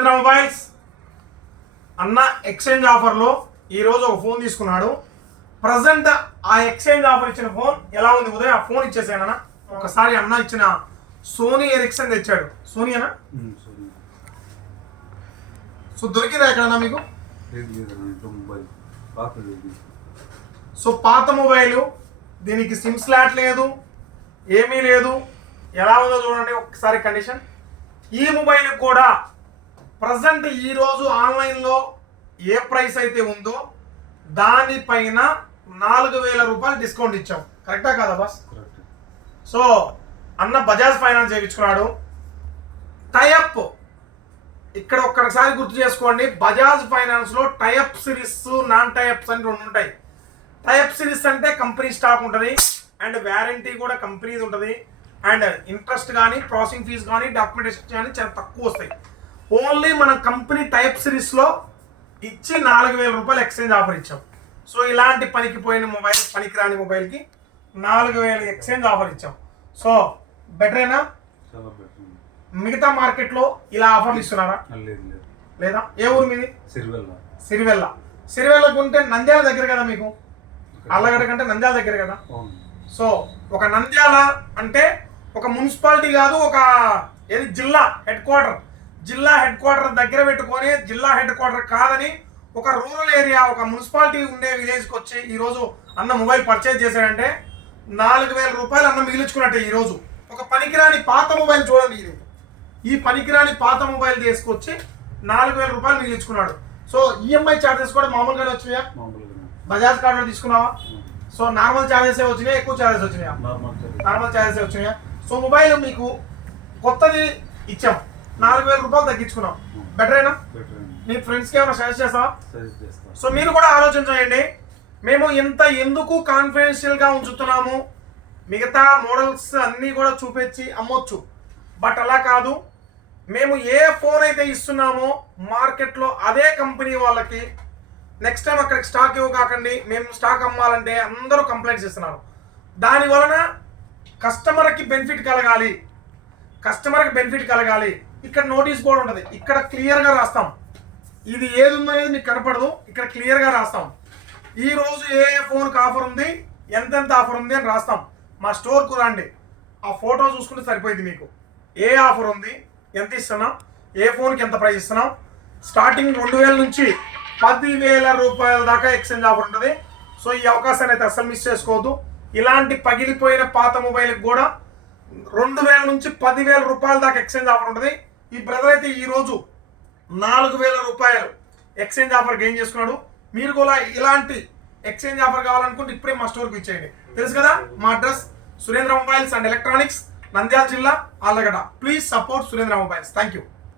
Mobiles అన్న exchange ఆఫర్లో ఈరోజు ఒక ఫోన్ తీసుకున్నాడు. ప్రజెంట్ ఆ ఎక్స్చేంజ్ ఆఫర్ ఇచ్చిన ఫోన్ ఎలా ఉంది? ఉదయం ఆ ఫోన్ ఇచ్చేసానన్న ఒకసారి అన్న ఇచ్చిన సోనీ ఎరిక్సన్ తెచ్చాడు. సోనీ అన్న? సారీ సో దొరికిందా ఎక్కడన్నా మీకు? సో పాత మొబైల్ దీనికి సిమ్ స్లాట్ లేదు ఏమీ లేదు. ఎలా ఉందో చూడండి ఒకసారి కండిషన్ ఈ మొబైల్ కూడా ప్రజెంట్ ఈరోజు ఆన్లైన్లో ఏ ప్రైస్ అయితే ఉందో దానిపైన నాలుగు వేల రూపాయలు డిస్కౌంట్ ఇచ్చాం. కరెక్టా కదా బాస్? సో అన్న బజాజ్ ఫైనాన్స్ చేయించుకున్నాడు. టైఅప్. ఇక్కడ ఒక్కసారి గుర్తు చేసుకోండి బజాజ్ ఫైనాన్స్లో టైఅప్ సిరీస్ నాన్ టైఅప్స్ అని రెండు ఉంటాయి. టైఅప్ సిరీస్ అంటే కంపెనీ స్టాక్ ఉంటుంది అండ్ వ్యారంటీ కూడా కంపెనీది ఉంటుంది అండ్ ఇంట్రెస్ట్ కానీ ప్రాసెసింగ్ ఫీజు కానీ డాక్యుమెంటేషన్ కానీ చాలా తక్కువ వస్తాయి. ఓన్లీ మనం కంపెనీ టైప్ సిరీస్లో ఇచ్చి నాలుగు వేల రూపాయలు ఎక్స్చేంజ్ ఆఫర్ ఇచ్చాం. సో ఇలాంటి పనికి పోయిన మొబైల్ పనికిరాని మొబైల్కి నాలుగు వేలు ఎక్స్చేంజ్ ఆఫర్ ఇచ్చాం. సో బెటరేనా మిగతా మార్కెట్లో ఇలా ఆఫర్లు ఇస్తున్నారా? లేదు లేదు. లేదా? ఏ ఊరు మీది? సిరివెల్ల. సిరివెల్ల. సిరివెల్లకు ఉంటే నంద్యాల దగ్గర కదా మీకు? అల్లగడ్డ కంటే నంద్యాల దగ్గర కదా? సో ఒక నంద్యాల అంటే ఒక మున్సిపాలిటీ కాదు ఒక ఏది? జిల్లా హెడ్ క్వార్టర్. జిల్లా హెడ్ క్వార్టర్ దగ్గర పెట్టుకొని జిల్లా హెడ్ క్వార్టర్ కాదని ఒక రూరల్ ఏరియా ఒక మున్సిపాలిటీ ఉండే విలేజ్కి వచ్చి ఈరోజు అన్న మొబైల్ పర్చేజ్ చేశాడంటే నాలుగు వేల రూపాయలు అన్న మిగిలించుకున్నట్టే ఈరోజు ఒక పనికిరాని పాత మొబైల్ చూడండి ఇది. ఈ పనికిరాని పాత మొబైల్ తీసుకొచ్చి నాలుగు వేల రూపాయలు మిగిలించుకున్నాడు. సో ఈఎంఐ ఛార్జెస్ కూడా మామూలుగానే వచ్చినాయా? బజాజ్ కార్డులో తీసుకున్నావా? సో నార్మల్ ఛార్జెస్ వచ్చినాయా? ఎక్కువ ఛార్జెస్ వచ్చినాయా? నార్మల్ ఛార్జెస్ వచ్చినాయా? సో మొబైల్ మీకు కొత్తది ఇచ్చాం. నాలుగు వేల రూపాయలు తగ్గించుకున్నాం. బెటరేనా బెటర్ అండి మీ ఫ్రెండ్స్కి ఏమైనా సజెస్ట్ చేస్తావా? సో మీరు కూడా ఆలోచించండి మేము ఇంత ఎందుకు కాన్ఫిడెన్షియల్గా ఉంచుతున్నాము? మిగతా మోడల్స్ అన్నీ కూడా చూపించి అమ్మొచ్చు. బట్ అలా కాదు. మేము ఏ ఫోన్ అయితే ఇస్తున్నామో మార్కెట్లో అదే కంపెనీ వాళ్ళకి నెక్స్ట్ టైం అక్కడికి స్టాక్ ఇవ్వకాకండి. మేము స్టాక్ అమ్మాలంటే అందరూ కంప్లైంట్స్ ఇస్తున్నారు దాని వలన కస్టమర్కి బెనిఫిట్ కలగాలి. కస్టమర్కి బెనిఫిట్ కలగాలి. ఇక్కడ నోటీస్ బోర్డు ఉంటుంది. ఇక్కడ క్లియర్గా రాస్తాం. ఇది ఏది ఉందనేది మీకు కనపడదు. ఇక్కడ క్లియర్గా రాస్తాం. ఈ రోజు ఏ ఏ ఫోన్కి ఆఫర్ ఉంది ఎంతెంత ఆఫర్ ఉంది అని రాస్తాం. మా స్టోర్కు రండి. ఆ ఫోటో చూసుకుంటే సరిపోయింది మీకు. ఏ ఆఫర్ ఉంది ఎంత ఇస్తున్నాం ఏ ఫోన్కి ఎంత ప్రైస్ ఇస్తున్నాం. స్టార్టింగ్ రెండు వేల నుంచి పదివేల రూపాయల దాకా ఎక్స్చేంజ్ ఆఫర్ ఉంటుంది. సో ఈ అవకాశాన్ని అయితే అస్సలు మిస్ చేసుకోవద్దు. ఇలాంటి పగిలిపోయిన పాత మొబైల్కి కూడా రెండు వేల నుంచి పదివేల రూపాయల దాకా ఎక్స్చేంజ్ ఆఫర్ ఉంటుంది. ఈ బ్రదర్ అయితే ఈరోజు నాలుగు వేల రూపాయలు ఎక్స్చేంజ్ ఆఫర్ గెయిన్ చేసుకున్నాడు. మీరు కూడా ఇలాంటి ఎక్స్చేంజ్ ఆఫర్ కావాలనుకుంటే ఇప్పుడే మా స్టోర్కి ఇచ్చేయండి. తెలుసు కదా మా address Surendra mobiles and electronics Nandyal జిల్లా Allagadda. Please support Surendra mobiles thank you